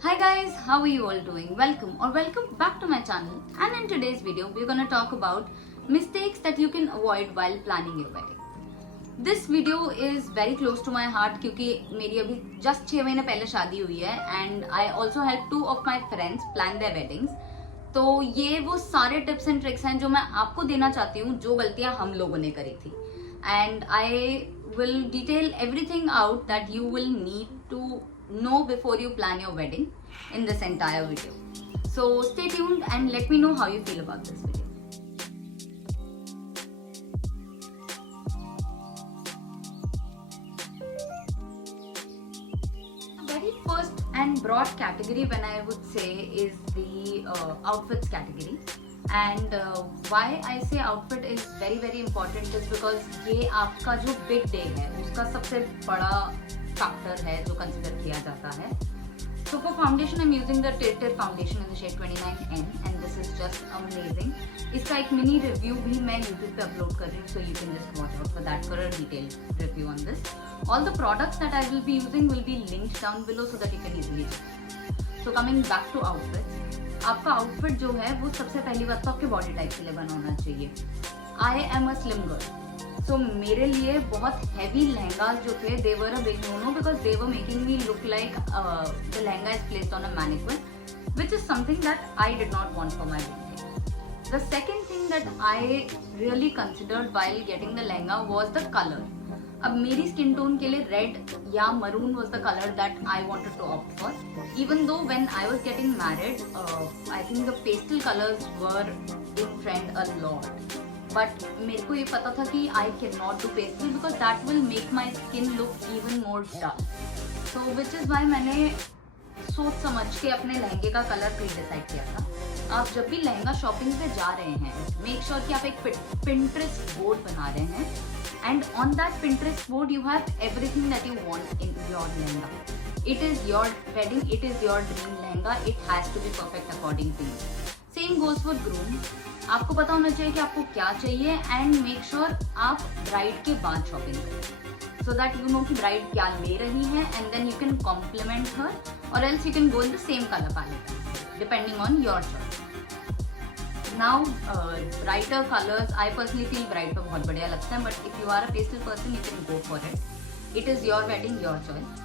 Hi guys, how are you all doing? Welcome back to my channel. And in today's video, we're gonna talk about mistakes that you can avoid while planning your wedding. This video is very close to my heart क्योंकि मेरी अभी just 6 महीने पहले शादी हुई है and I also help 2 of my friends plan their weddings. तो ये वो सारे टिप्स एंड ट्रिक्स हैं जो मैं आपको देना चाहती हूँ जो गलतियाँ हम लोगों ने करी थी. And I will detail everything out that you will need to know before you plan your wedding in this entire video. So stay tuned and let me know how you feel about this video. The very first and broad category when I would say is the outfits category. And why I say outfit is very important is because ये आपका जो big day है उसका सबसे बड़ा factor है जो consider किया जाता है. So for foundation I'm using the Tilted foundation in the shade 29N and this is just amazing. इसका एक mini review भी मैं YouTube पे upload कर रही हूँ, so you can just watch out for that for a detailed review on this. All the products that I will be using will be linked down below so that you can easily check. So coming back to outfits, आपका outfit जो है वो सबसे पहली बात तो आपके body type के लिए बना होना चाहिए. I am a slim girl, so मेरे लिए बहुत हैवी लहंगा जो थे they were a big no because they were making me look like the lehenga is placed on a mannequin which is something that I did not want for my wedding. The second thing that I really considered while getting the lehenga was the colour. अब मेरी skin tone के लिए red या maroon was the color that I wanted to opt for. Even though when I was getting married, I think the pastel colors were in trend a lot. But मेरे को ये पता था कि I cannot do pastel because that will make my skin look even more dull. So which is why मैंने सोच समझ के अपने लहंगे का कलर प्री डिसाइड किया था. आप जब भी लहंगा शॉपिंग पे जा रहे हैं मेक श्योर कि आप एक Pinterest बोर्ड बना रहे हैं and on that Pinterest board you have everything that you want in your lehenga. It is your wedding, it is your dream lehenga, it has to be perfect according to you. Same goes for groom. आपको पता होना चाहिए कि आपको क्या चाहिए and make sure आप bride के बाद shopping करें so that you know कि bride क्या ले रही है and then you can compliment her or else you can go in the same color palette depending on your choice. Now brighter colors, I personally feel bright पे बहुत बढ़िया लगता है but if you are a pastel person you can go for it. It is your wedding, your choice.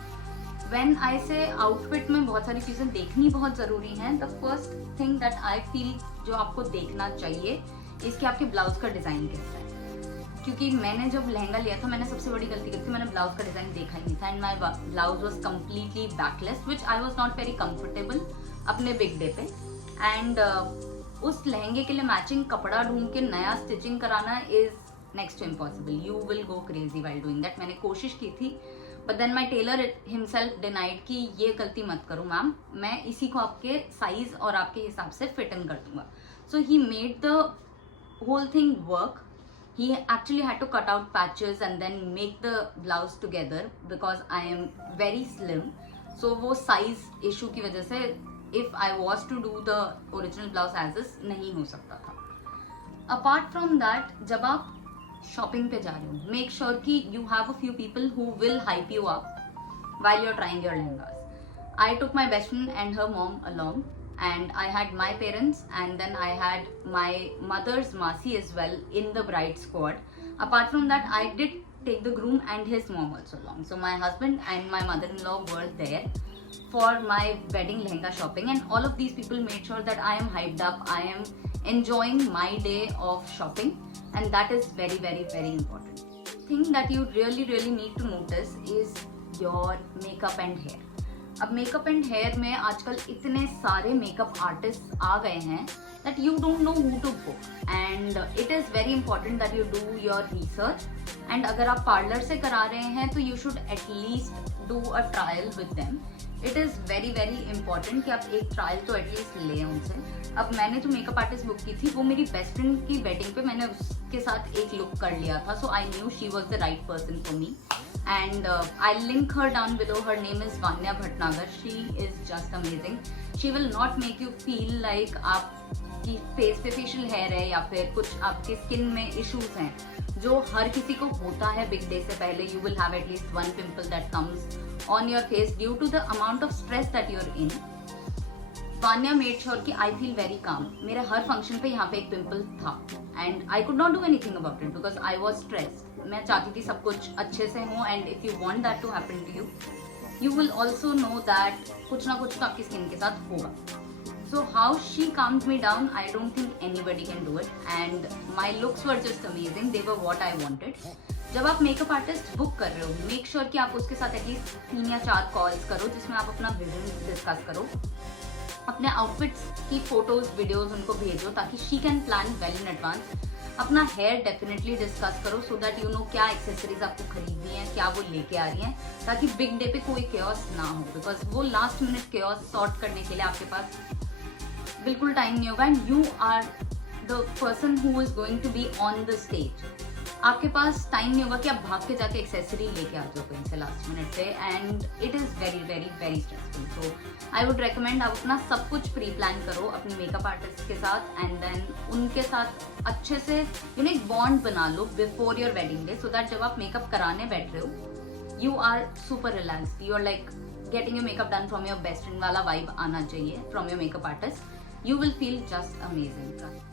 When I say outfit में बहुत सारी चीज़ें देखनी बहुत ज़रूरी हैं. The first thing that I feel जो आपको देखना चाहिए इसके आपके ब्लाउज का डिज़ाइन कैसा है. क्योंकि मैंने जब लहंगा लिया था मैंने सबसे बड़ी गलती की थी, मैंने ब्लाउज का डिज़ाइन देखा ही नहीं था and my blouse was completely backless which I was not very comfortable अपने बिग डे पे. एंड उस लहंगे के लिए मैचिंग कपड़ा ढूंढ के नया स्टिचिंग कराना is next to impossible. You will go crazy while doing that. मैंने कोशिश की थी but then my tailor himself denied कि ये गलती मत करो मैम, मैं इसी को आपके साइज और आपके हिसाब से फिट इन कर दूंगा. So he made the whole thing work. He actually had to cut out patches and then make the blouse together because I am very slim. So वो साइज इशू की वजह से if I was to do the original blouse as is नहीं हो सकता था. Apart from that, जब आप shopping पे जा रहे हो make sure कि you have a few people who will hype you up while you're trying your lehengas. I took my best friend and her mom along and I had my parents and then I had my mother's masi as well in the bride squad. Apart from that, I did take the groom and his mom also along. So my husband and my mother-in-law were there for my wedding lehenga shopping and all of these people made sure that I am hyped up, I am enjoying my day of shopping and that is very important. Thing that you really need to notice is your makeup and hair. अब makeup and hair में आजकल इतने सारे makeup artist आ गए हैं that you don't know who to book and it is very important that you do your research and अगर आप parlour से करा रहे हैं तो you should at least do a trial with them. It is very important कि आप एक ट्रायल तो एटलीस्ट लें उनसे. अब मैंने जो मेकअप आर्टिस्ट बुक की थी वो मेरी बेस्ट फ्रेंड की वेडिंग पे मैंने उसके साथ एक लुक कर लिया था. So I knew she was the right person for me and I'll link her down below. Her name is Vanya Bhatnagar. She is just amazing. She will not make you feel like आपकी face पे facial hair है या फिर कुछ आपकी skin में issues हैं जो हर किसी को होता है बिग डे से पहले. You will have at least one pimple that comes on your face due to the amount of stress that you're in. Vanya made sure कि आई फील वेरी काम. मेरे हर फंक्शन पे यहाँ पे एक पिंपल था and I could not do anything about it because I was stressed. मैं चाहती थी सब कुछ अच्छे से हो and if you want that to happen to you, you will also know that कुछ ना कुछ तो आपकी स्किन के साथ होगा. So how she calmed me down, I don't think anybody can do it and my looks were just amazing. They were what I wanted. जब आप मेकअप आर्टिस्ट बुक कर रहे हो, मेक श्योर कि आप उसके साथ एटलीस्ट 3 या 4 कॉल्स करो जिसमें आप अपना विजन डिस्कस करो, अपने आउटफिट्स की फोटोज वीडियोज उनको भेजो ताकि she can plan well in advance. अपना हेयर डेफिनेटली डिस्कस करो सो दैट यू नो क्या एक्सेसरीज आपको खरीदनी है, क्या वो लेके आ रही हैं, ताकि बिग डे पे कोई केओस ना हो बिकॉज वो लास्ट मिनट केओस सॉर्ट करने के लिए आपके पास बिल्कुल टाइम नहीं होगा. And you are the person who is going to be on the stage. आपके पास टाइम नहीं होगा कि आप भाग के जाके एक्सेसरी लेके आ जाओ कहीं से लास्ट मिनट पे and it is very very very stressful. So I would recommend आप अपना सब कुछ प्री प्लान करो अपनी मेकअप आर्टिस्ट के साथ एंड देन उनके साथ अच्छे से यू नो एक बॉन्ड बना लो before your wedding day so that जब आप मेकअप कराने बैठ रहे हो you are super relaxed. You are like getting your makeup done from your best friend वाला वाइब आना चाहिए from your makeup artist. You will feel just amazing.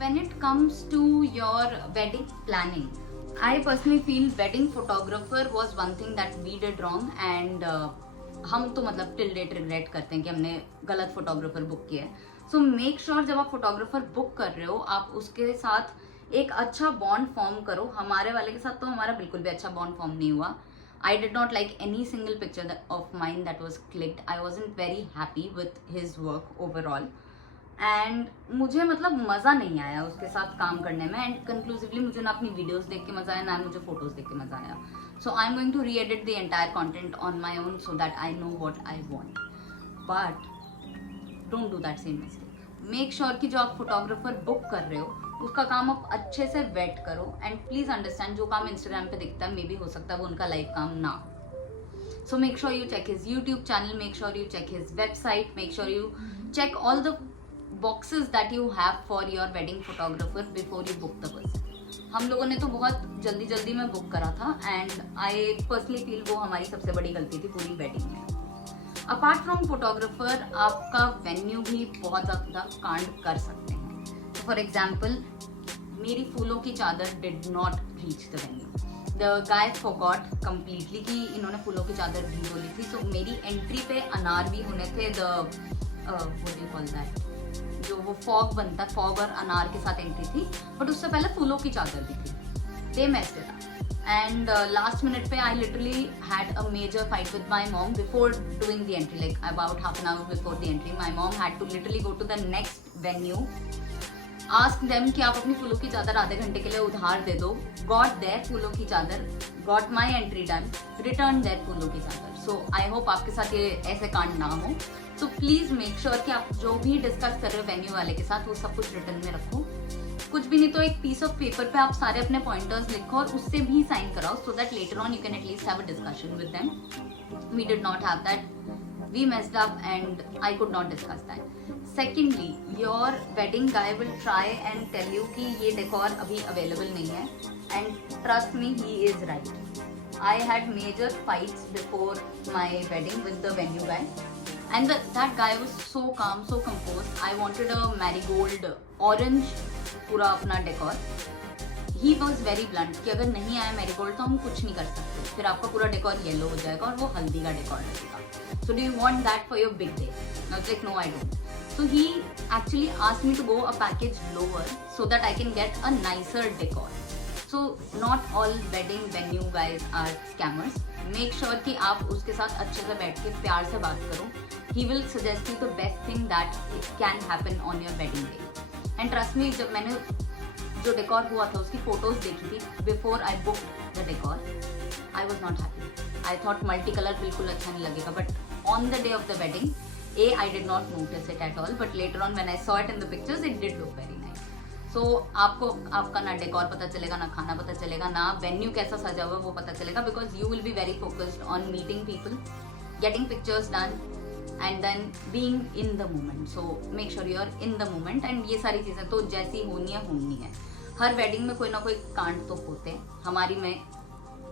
When it comes to your wedding planning, I personally feel wedding photographer was one thing that we did wrong and हम तो मतलब till date regret करते हैं कि हमने गलत photographer book किया है. सो मेक श्योर जब आप फोटोग्राफर बुक कर रहे हो आप उसके साथ एक अच्छा बॉन्ड फॉर्म करो. हमारे वाले के साथ तो हमारा बिल्कुल भी अच्छा बॉन्ड फॉर्म नहीं हुआ. I did not like any single picture of mine that was clicked. I wasn't very happy with his work overall. And मुझे मतलब मज़ा नहीं आया उसके साथ काम करने में एंड कंक्लूसिवली मुझे ना अपनी वीडियोस देख के मज़ा आया ना मुझे फोटोज देख के मज़ा आया. So I am going to re edit the entire content on my own so that I know what I want. But don't do that same mistake. Make sure कि जो आप फोटोग्राफर बुक कर रहे हो उसका काम आप अच्छे से वेट करो एंड प्लीज़ अंडरस्टैंड जो काम इंस्टाग्राम पे दिखता है मे बी हो सकता है वो उनका लाइव काम ना. So make sure you check his YouTube channel, make sure you check his website, make sure you check all the boxes that you have for your wedding photographer before you book the person. हम लोगों ने तो बहुत जल्दी जल्दी में book करा था एंड आई पर्सनली फील वो हमारी सबसे बड़ी गलती थी पूरी वेडिंग में. अपार्ट फ्रॉम फोटोग्राफर आपका वेन्यू भी बहुत ज़्यादा कांड कर सकते हैं. फॉर एग्जाम्पल मेरी फूलों की चादर did not reach the venue. The guy forgot completely कि इन्होंने फूलों की चादर भी बोली थी. सो मेरी एंट्री पे अनार भी होने थे. What do you call that, जो वो फॉग बनता है, फॉग और अनार के साथ एंट्री थी बट उससे पहले फूलों की चादर भी थी. They messed it up and last minute पे I literally had a major fight with my mom before doing the entry. Like about half an hour before the entry my mom had to literally go to the next venue, ask them कि आप अपनी फूलों की चादर आधे घंटे के लिए उधार दे दो. गॉट देयर फूलों की चादर, got my entry done, return there फूलों की चादर. सो आई होप आपके साथ ये ऐसे कांड ना हो. सो प्लीज़ मेक श्योर कि आप जो भी डिस्कस कर रहे हो वेन्यू वाले के साथ वो सब कुछ रिटर्न में रखो. कुछ भी नहीं तो एक पीस ऑफ पेपर पे आप सारे अपने पॉइंटर्स लिखो और उससे भी साइन कराओ so that letter on you can at least have a discussion with them. We did not have that. We messed up and I could not discuss that. Secondly, your wedding guy will try and tell you कि ये decor अभी available नहीं है and trust me, he is right. I had major fights before my wedding with the venue guy and that guy was so calm, so composed. I wanted a marigold orange पूरा अपना decor. He was very blunt कि अगर नहीं आया marigold तो हम कुछ नहीं कर सकते, फिर आपका पूरा decor yellow हो जाएगा और वो हल्दी का decor लगेगा. So do you want that for your big day? I was like, no, I don't. So he actually asked me to go a package lower so that I can get a nicer decor. So not all wedding venue guys are scammers. Make sure कि आप उसके साथ अच्छे से बैठ के प्यार से बात करो. He will suggest you the best thing that can happen on your wedding day. And trust me, जब मैंने जो decor हुआ था उसकी photos देखी थी before I booked the decor, I was not happy. I thought multicolor बिल्कुल अच्छा नहीं लगेगा, but on the day of the wedding, I did not notice it at all, but later on when I saw it in the pictures, it did look very nice. So आपको आपका ना decor पता चलेगा, ना खाना पता चलेगा, ना वेन्यू कैसा सजा हुआ वो पता चलेगा, because you will be very focused on meeting people, getting pictures done, and then being in the moment. So make sure you are in the moment. And ये सारी चीज़ें तो जैसी होनी है. हर वेडिंग में कोई ना कोई कांड तो होते हैं. हमारी में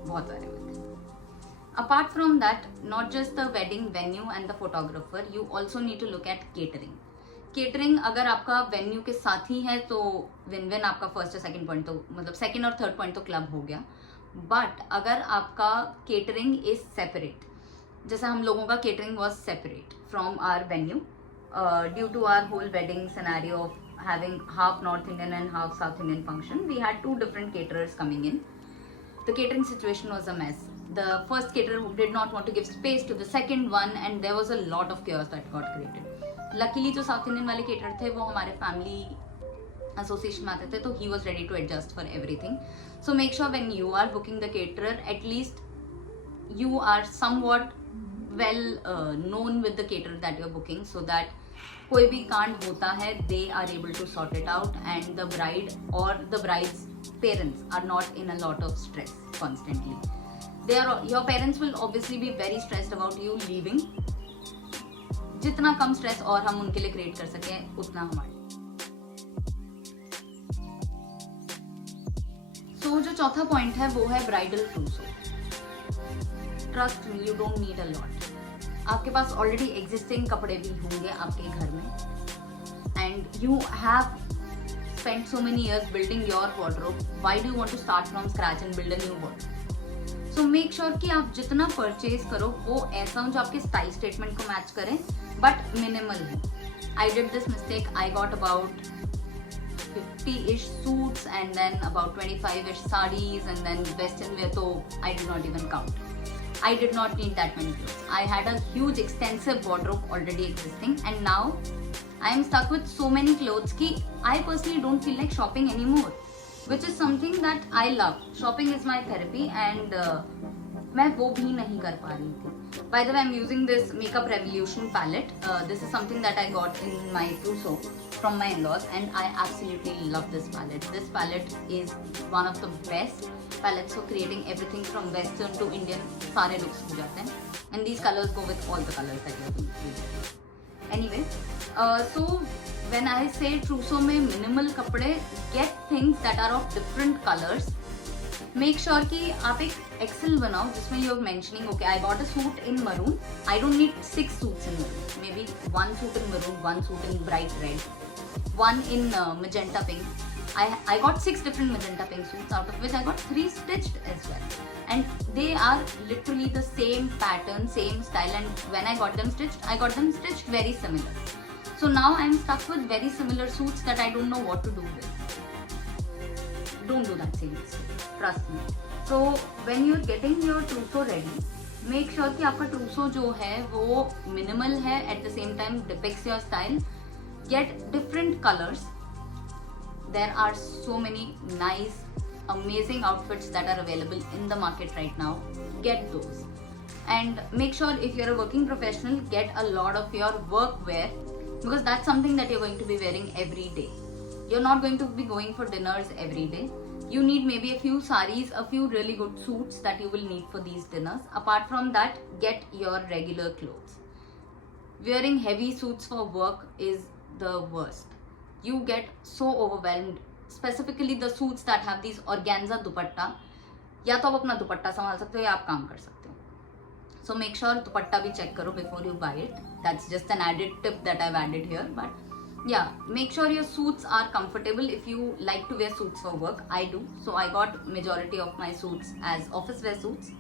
बहुत सारे होते हैं. Apart from that, not just the wedding venue and the photographer, you also need to look at catering. Catering अगर आपका वेन्यू के साथ ही है तो विन विन, आपका फर्स्ट और सेकंड पॉइंट तो मतलब सेकंड और थर्ड पॉइंट तो क्लब हो गया. बट अगर आपका केटरिंग इज सेपरेट, जैसे हम लोगों का catering was separate from our venue due to our whole wedding scenario of having half North Indian and half South Indian function, we had two different caterers coming in. The catering situation was a mess. The first caterer did not want to give space to the second one, and there was a lot of chaos that got created. Luckily जो South Indian वाले caterer थे वो हमारे family association में आते थे, तो he was ready to adjust for everything. So make sure when you are booking the caterer, at least you are somewhat well known with the caterer that you're booking, so that कोई भी कांड होता है they are able to sort it out, and the bride or the bride's parents are not in a lot of stress constantly. Your parents will obviously be very stressed about you leaving. जितना कम stress और हम उनके लिए create कर सकें उतना हमारे. सो जो चौथा पॉइंट है वो है bridal ट्रूसो. Trust me, you don't need a lot. आपके पास ऑलरेडी एग्जिस्टिंग कपड़े भी होंगे आपके घर में, and you have spent so many years building your wardrobe. Why do you want to start from scratch and build a new wardrobe? So make sure कि आप जितना परचेज करो वो ऐसा हो जो आपके स्टाइल स्टेटमेंट को मैच करें, बट मिनिमल हो. I did this mistake. I got about 50-ish suits and then about 25-ish sarees and then western wear, so I did not even count. I did not need that many clothes. I had a huge extensive wardrobe already existing, and now I am stuck with so many clothes कि I personally don't feel like shopping anymore, which is something that I love. Shopping is my therapy, and मैं वो भी नहीं कर पा रही थी. By the way, I'm using this Makeup Revolution palette. This is something that I got in my trousseau from my in-laws, and I absolutely love this palette. This palette is one of the best palettes for creating everything from Western to Indian. सारे looks हो जाते हैं, and these colors go with all the colors that you're going to use. Anyway, so when I say trousseau में minimal कपड़े, get things that are of different colors. Make sure कि आप एक Excel बनाओ जिसमें you're mentioning, okay, I got a suit in maroon. I don't need 6 suits in maroon. Maybe 1 suit in maroon, 1 suit in bright red, 1 in magenta pink. I got 6 different magenta pink suits, out of which I got 3 stitched as well. And they are literally the same pattern, same style, and when I got them stitched very similar. So now I'm stuck with very similar suits that I don't know what to do with. Don't do that same mistake. Trust me. So when you're getting your trousseau ready, make sure कि आपका trousseau जो है वो minimal है, at the same time depicts your style. Get different colors. There are so many nice, amazing outfits that are available in the market right now. Get those. And make sure if you're a working professional, get a lot of your work wear, because that's something that you're going to be wearing every day. You're not going to be going for dinners every day. You need maybe a few saris, a few really good suits that you will need for these dinners. Apart from that, get your regular clothes. Wearing heavy suits for work is the worst. You get so overwhelmed, specifically the suits that have these organza dupatta. या तो आप अपना दुपट्टा संभाल सकते हो या आप काम कर सकते हो. So make sure दुपट्टा भी check करो before you buy it. That's just an added tip that I've added here. But yeah, make sure your suits are comfortable if you like to wear suits for work. I do. So I got majority of my suits as office wear suits.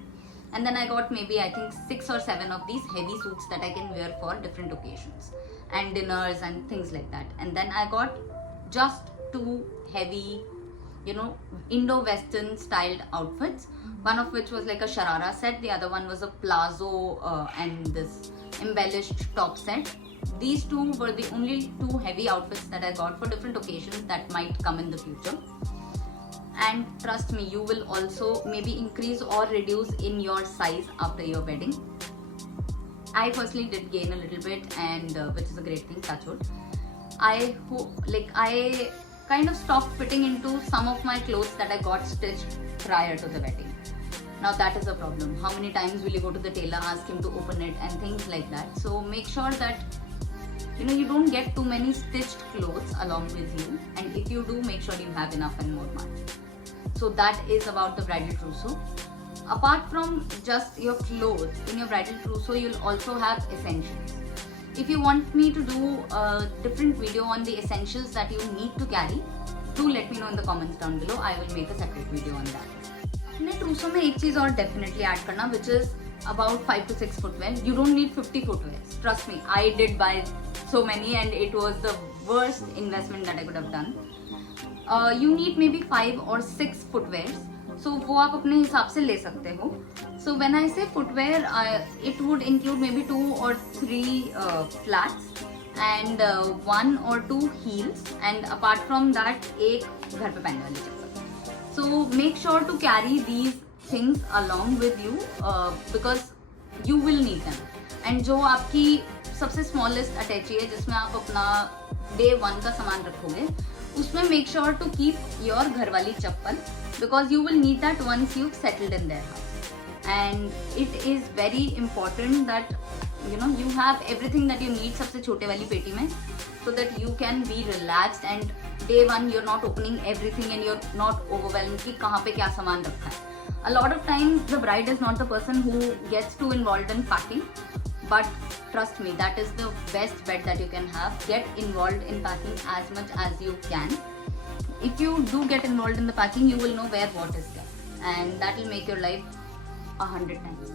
And then I got maybe I think 6 or 7 of these heavy suits that I can wear for different occasions and dinners and things like that. And then I got just 2 heavy, Indo-Western styled outfits. One of which was like a sharara set. The other one was a palazzo and this embellished top set. These 2 were the only 2 heavy outfits that I got for different occasions that might come in the future. And trust me, you will also maybe increase or reduce in your size after your wedding. I personally did gain a little bit, and which is a great thing, touch wood. I kind of stopped fitting into some of my clothes that I got stitched prior to the wedding. Now that is a problem. How many times will you go to the tailor, ask him to open it and things like that? So make sure that you don't get too many stitched clothes along with you, and if you do, make sure you have enough and more money. So that is about the bridal trousseau. apart from just your clothes in your bridal trousseau, you'll also have essentials. If you want me to do a different video on the essentials that you need to carry, do let me know in the comments down below. I will make a separate video on that. अपने trousseau में एक चीज और definitely add करना, which is about 5 to 6 footwear. You don't need 50 footwears. Trust me, I did buy so many and it was the worst investment that I could have done. You need maybe 5 or 6 footwears. So वो आप अपने हिसाब से ले सकते हो. So when I say footwear, it would include maybe 2 or 3 flats and 1 or 2 heels, and apart from that एक घर पे पहनने वाली चप्पल. So make sure to carry these things along with you because you will need them. And जो आपकी सबसे smallest attachee है जिसमें आप अपना day 1 का सामान रखोगे, उसमें make sure to keep your घर वाली चप्पल because you will need that once you've settled in their house. And it is very important that you have everything that you need सबसे छोटे वाली पेटी में, so that you can be relaxed and day 1 you're not opening everything and you're not overwhelmed कि कहाँ पे क्या सामान रखा है. A lot of times the bride is not the person who gets too involved in packing, but trust me, that is the best bet that you can have. Get involved in packing as much as you can. If you do get involved in the packing, you will know where what is there, and that will make your life 100 times.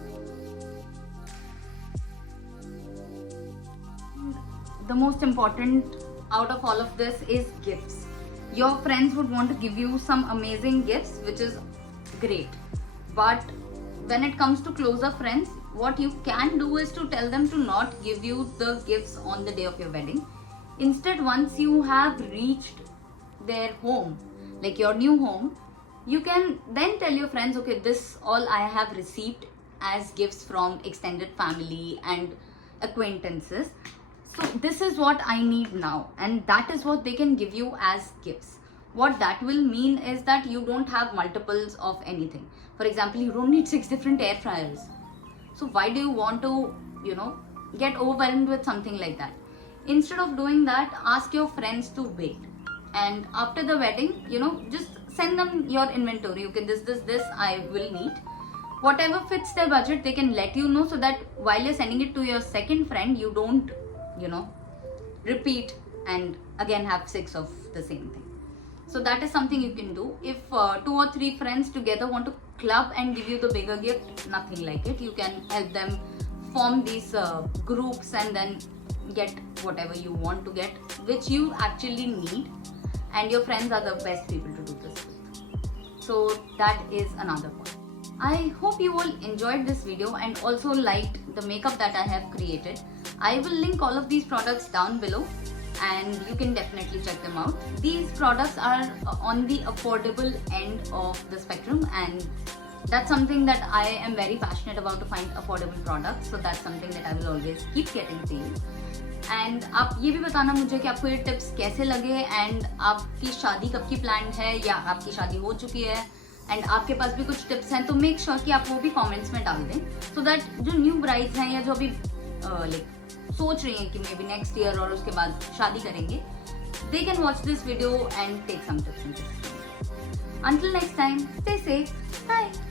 The most important out of all of this is gifts. Your friends would want to give you some amazing gifts, which is great. But when it comes to closer friends, what you can do is to tell them to not give you the gifts on the day of your wedding. Instead, once you have reached their home, like your new home, you can then tell your friends, okay, this all I have received as gifts from extended family and acquaintances. So this is what I need now, and that is what they can give you as gifts. What that will mean is that you don't have multiples of anything. For example, you don't need 6 different air fryers. So why do you want to, get overwhelmed with something like that? Instead of doing that, ask your friends to wait. And after the wedding, just send them your inventory. Okay, this I will need. Whatever fits their budget, they can let you know, so that while you're sending it to your second friend, you don't, repeat and again have 6 of the same thing. So that is something you can do. If 2 or 3 friends together want to club and give you the bigger gift, nothing like it. You can help them form these groups and then get whatever you want to get, which you actually need. And your friends are the best people to do this with. So that is another point. I hope you all enjoyed this video and also liked the makeup that I have created. I will link all of these products down below and you can definitely check them out. These products are on the affordable end of the spectrum, and that's something that I am very passionate about, to find affordable products. So that's something that I will always keep getting to you. And आप ये भी बताना मुझे कि आपको ये tips कैसे लगे, एंड आपकी शादी कब की प्लान है या आपकी शादी हो चुकी है एंड आपके पास भी कुछ टिप्स हैं, तो मेक श्योर कि आप वो भी कमेंट्स में डाल दें, सो दैट जो न्यू ब्राइड्स हैं या जो अभी सोच रही हैं कि मे बी नेक्स्ट ईयर और उसके बाद शादी करेंगे, they can watch this video and take some tips. Until next time, stay safe. Bye.